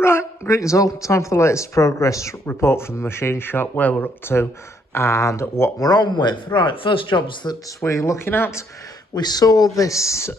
Right, greetings all. Time for the latest progress report from the machine shop, where we're up to and what we're on with. Right, first jobs that we're looking at. We saw this 8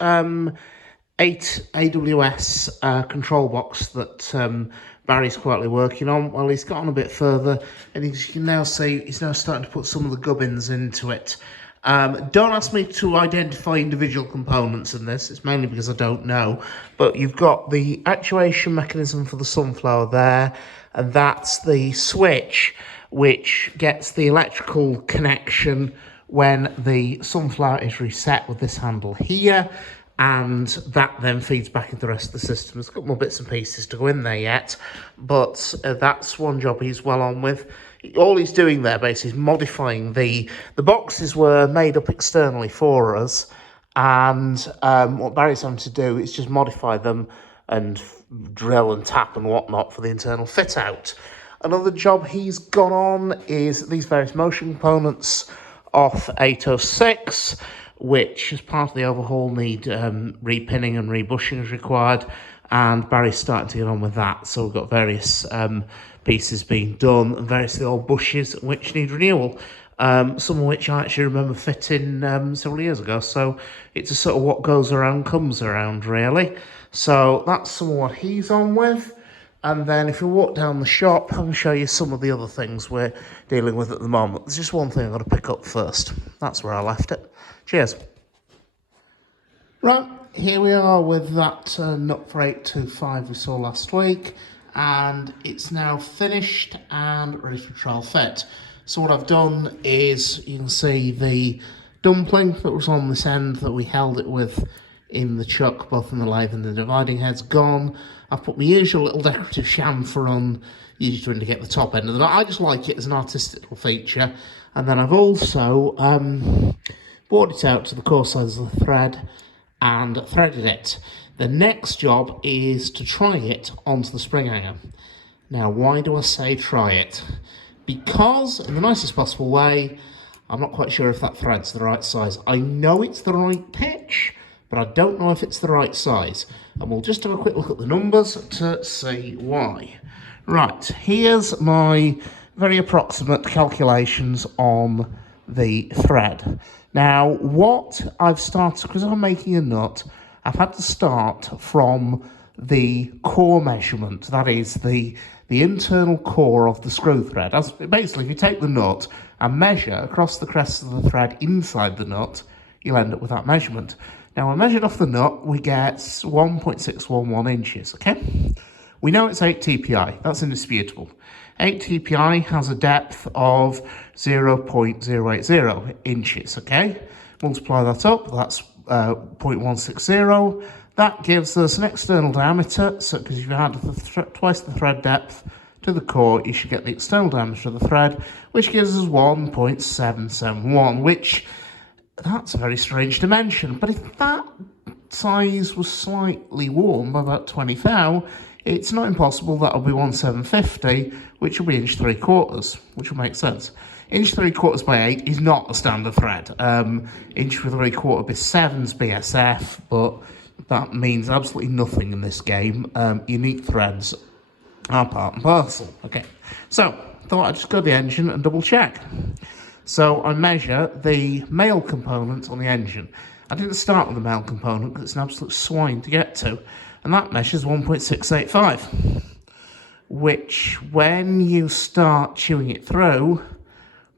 AWS control box that Barry's quietly working on. Well, he's gotten a bit further, and as you can now see, he's now starting to put some of the gubbins into it. Don't ask me to identify individual components in this, it's mainly because I don't know, but you've got the actuation mechanism for the sunflower there, and that's the switch which gets the electrical connection when the sunflower is reset with this handle here, and that then feeds back into the rest of the system. There's a couple more bits and pieces to go in there yet, but that's one job he's well on with. All he's doing there basically is modifying the boxes were made up externally for us, and what Barry's having to do is just modify them and drill and tap and whatnot for the internal fit out. Another job he's gone on is these various motion components off 806, which as part of the overhaul need repinning and rebushing as required, and Barry's starting to get on with that. So we've got various pieces being done and various of the old bushes which need renewal, some of which I actually remember fitting several years ago. So it's a sort of what goes around comes around, really. So that's some of what he's on with. And then if you walk down the shop, I can show you some of the other things we're dealing with at the moment. There's just one thing I've got to pick up first. That's where I left it. Cheers. Right, here we are with that nut for 825 we saw last week, and it's now finished and ready for trial fit. So what I've done is, you can see the dumpling that was on this end that we held it with in the chuck, both in the lathe and the dividing head's gone. I've put my usual little decorative chamfer on, usually to indicate the top end of the nut. I just like it as an artistic little feature. And then I've also bored it out to the core size of the thread and threaded it. The next job is to try it onto the spring hanger. Now, why do I say try it? Because, in the nicest possible way, I'm not quite sure if that thread's the right size. I know it's the right pitch, but I don't know if it's the right size. And we'll just have a quick look at the numbers to see why. Right, here's my very approximate calculations on the thread. Now, what I've started, because I'm making a nut, I've had to start from the core measurement, that is the internal core of the screw thread. As basically, if you take the nut and measure across the crest of the thread inside the nut, you'll end up with that measurement. Now, I measured off the nut, we get 1.611 inches, okay? We know it's 8 TPI, that's indisputable. 8 TPI has a depth of 0.080 inches, okay? Multiply that up, that's 0.160. That gives us an external diameter, so because if you add twice the thread depth to the core, you should get the external diameter of the thread, which gives us 1.771, which, that's a very strange dimension. But if that size was slightly warm by about 20 thou, it's not impossible that'll be 1750, which will be 1 3/4, which will make sense. 1 3/4 by 8 is not a standard thread. 1 3/4 by 7's BSF, but that means absolutely nothing in this game. Unique threads are part and parcel. Okay, so thought I'd just go to the engine and double check. So I measure the male component on the engine. I didn't start with the male component because it's an absolute swine to get to, and that measures 1.685, which when you start chewing it through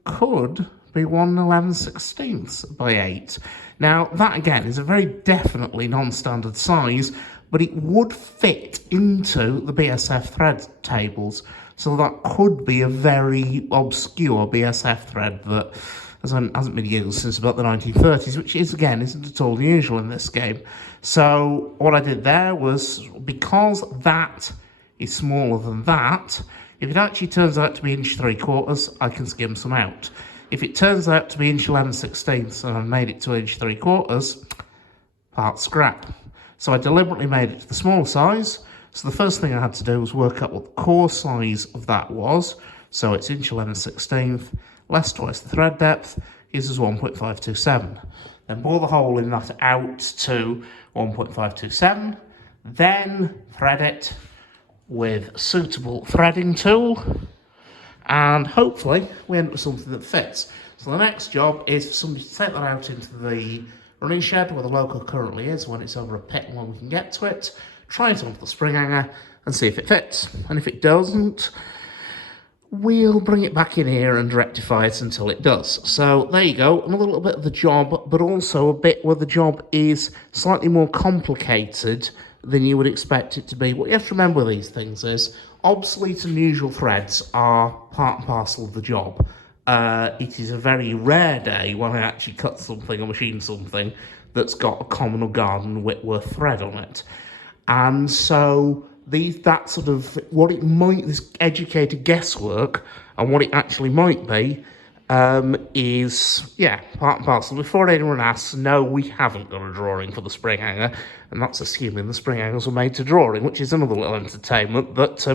could be 1/11/16 by 8. Now that again is a very definitely non-standard size, but it would fit into the BSF thread tables. So that could be a very obscure BSF thread that hasn't been used since about the 1930s, which is, again, isn't at all unusual in this game. So what I did there was, because that is smaller than that, if it actually turns out to be 1 3/4, I can skim some out. If it turns out to be 1/11/16 and I've made it to 1 3/4, part scrap. So I deliberately made it to the small size. So the first thing I had to do was work out what the core size of that was. So it's 1 11/16, less twice the thread depth, gives us 1.527. Then bore the hole in that out to 1.527, then thread it, with a suitable threading tool, and hopefully we end up with something that fits. So the next job is for somebody to take that out into the running shed where the loco currently is when it's over a pit and when we can get to it, try it onto the spring hanger and see if it fits. And if it doesn't, we'll bring it back in here and rectify it until it does. So there you go, another little bit of the job, but also a bit where the job is slightly more complicated than you would expect it to be. What you have to remember with these things is obsolete and unusual threads are part and parcel of the job. It is a very rare day when I actually cut something or machine something that's got a common or garden Whitworth thread on it. And so that sort of, what it might, this educated guesswork and what it actually might be, is, yeah, part and parcel. Before anyone asks, no, we haven't got a drawing for the spring hanger, and that's assuming the spring hangers were made to drawing, which is another little entertainment that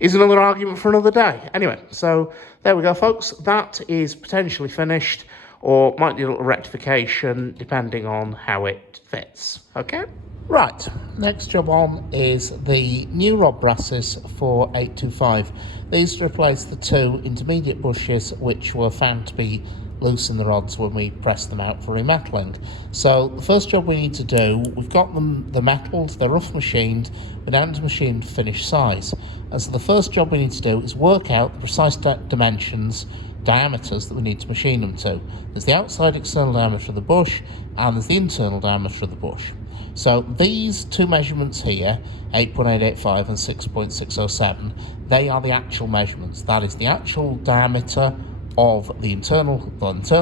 is another argument for another day. Anyway, so there we go, folks. That is potentially finished, or might need a little rectification, depending on how it fits. Okay? Right, next job on is the new rod brasses for 825. These replace the two intermediate bushes which were found to be loose in the rods when we pressed them out for remetalling. So the first job we need to do, we've got them, they're metalled, they're rough machined, we're down to machined finished size. And so the first job we need to do is work out the precise dimensions, diameters that we need to machine them to. There's the outside external diameter of the bush and there's the internal diameter of the bush. So these two measurements here, 8.885 and 6.607, they are the actual measurements. That is the actual diameter of the internal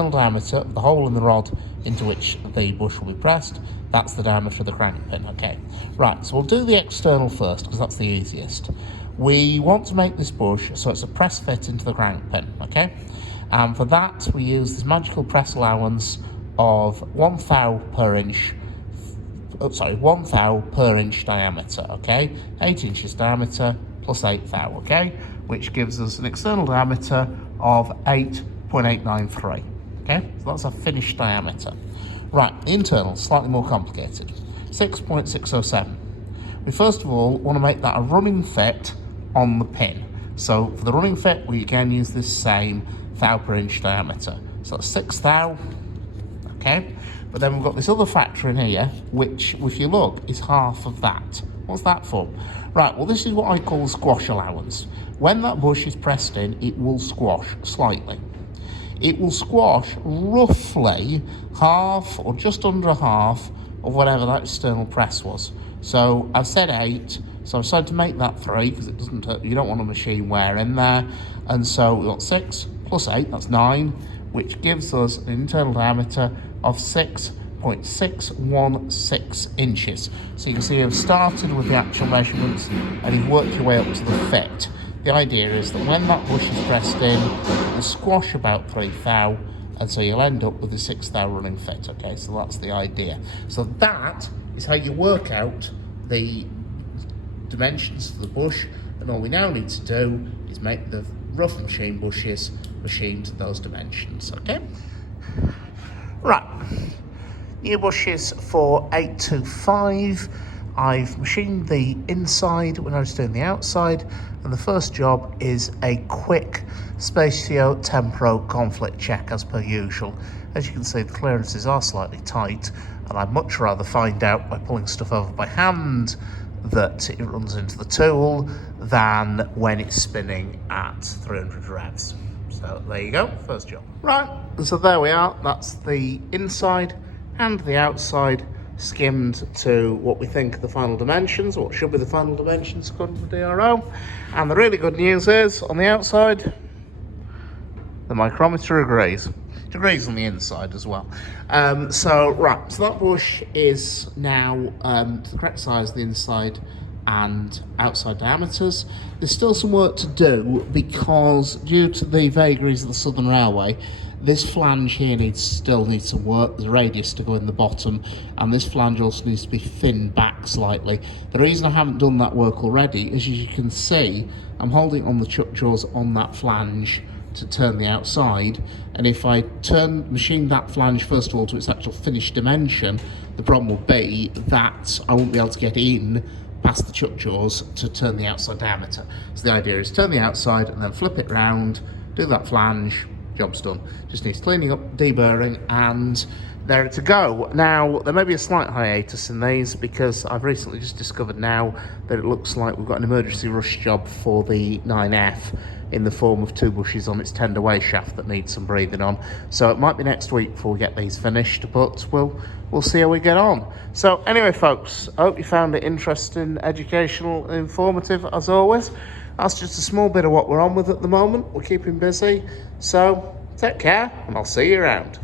diameter of the hole in the rod into which the bush will be pressed. That's the diameter of the crank pin. Okay, right, so we'll do the external first because that's the easiest. We want to make this bush so it's a press fit into the crank pin, okay? And for that we use this magical press allowance of 1 thou per inch, 1 thou per inch diameter, okay? 8 inches diameter plus 8 thou, okay? Which gives us an external diameter of 8.893, okay? So that's a finished diameter. Right, the internal, slightly more complicated, 6.607. We first of all want to make that a running fit on the pin. So for the running fit, we again use this same thou per inch diameter. So that's 6 thou, okay? But then we've got this other factor in here, which, if you look, is half of that. What's that for? Right, well, this is what I call the squash allowance. When that bush is pressed in, it will squash slightly. It will squash roughly half or just under half of whatever that external press was. So I've said 8, so I've decided to make that 3 because it doesn't, you don't want a machine wear in there. And so we've got 6 plus 8, that's 9, which gives us an internal diameter of 6.616 inches. So you can see I've started with the actual measurements and you've worked your way up to the fit. The idea is that when that bush is pressed in, you'll squash about 3 thou, and so you'll end up with a 6 thou running fit, okay? So that's the idea. So that is how you work out the dimensions of the bush, and all we now need to do is make the rough machine bushes machined to those dimensions, okay? Right, new bushes for 825. I've machined the inside, we're now just doing the outside, and the first job is a quick spatio-temporal conflict check as per usual. As you can see, the clearances are slightly tight, and I'd much rather find out by pulling stuff over by hand that it runs into the tool than when it's spinning at 300 revs. So there you go, first job. Right, so there we are, that's the inside and the outside skimmed to what we think are the final dimensions, or what should be the final dimensions according to the DRO. And the really good news is, on the outside, the micrometer agrees. It agrees on the inside as well. So that bush is now to the correct size, the inside and outside diameters. There's still some work to do because due to the vagaries of the Southern Railway, this flange here still needs some work. There's a radius to go in the bottom, and this flange also needs to be thinned back slightly. The reason I haven't done that work already is, as you can see, I'm holding on the chuck jaws on that flange to turn the outside, and if I machine that flange first of all to its actual finished dimension, the problem will be that I won't be able to get in past the chuck jaws to turn the outside diameter. So the idea is turn the outside and then flip it round, do that flange, job's done. Just needs cleaning up, deburring, and there to go. Now, there may be a slight hiatus in these because I've recently just discovered now that it looks like we've got an emergency rush job for the 9F in the form of 2 bushes on its tender way shaft that needs some breathing on. So it might be next week before we get these finished, but we'll see how we get on. So anyway, folks, I hope you found it interesting, educational, and informative as always. That's just a small bit of what we're on with at the moment. We're keeping busy. So take care, and I'll see you around.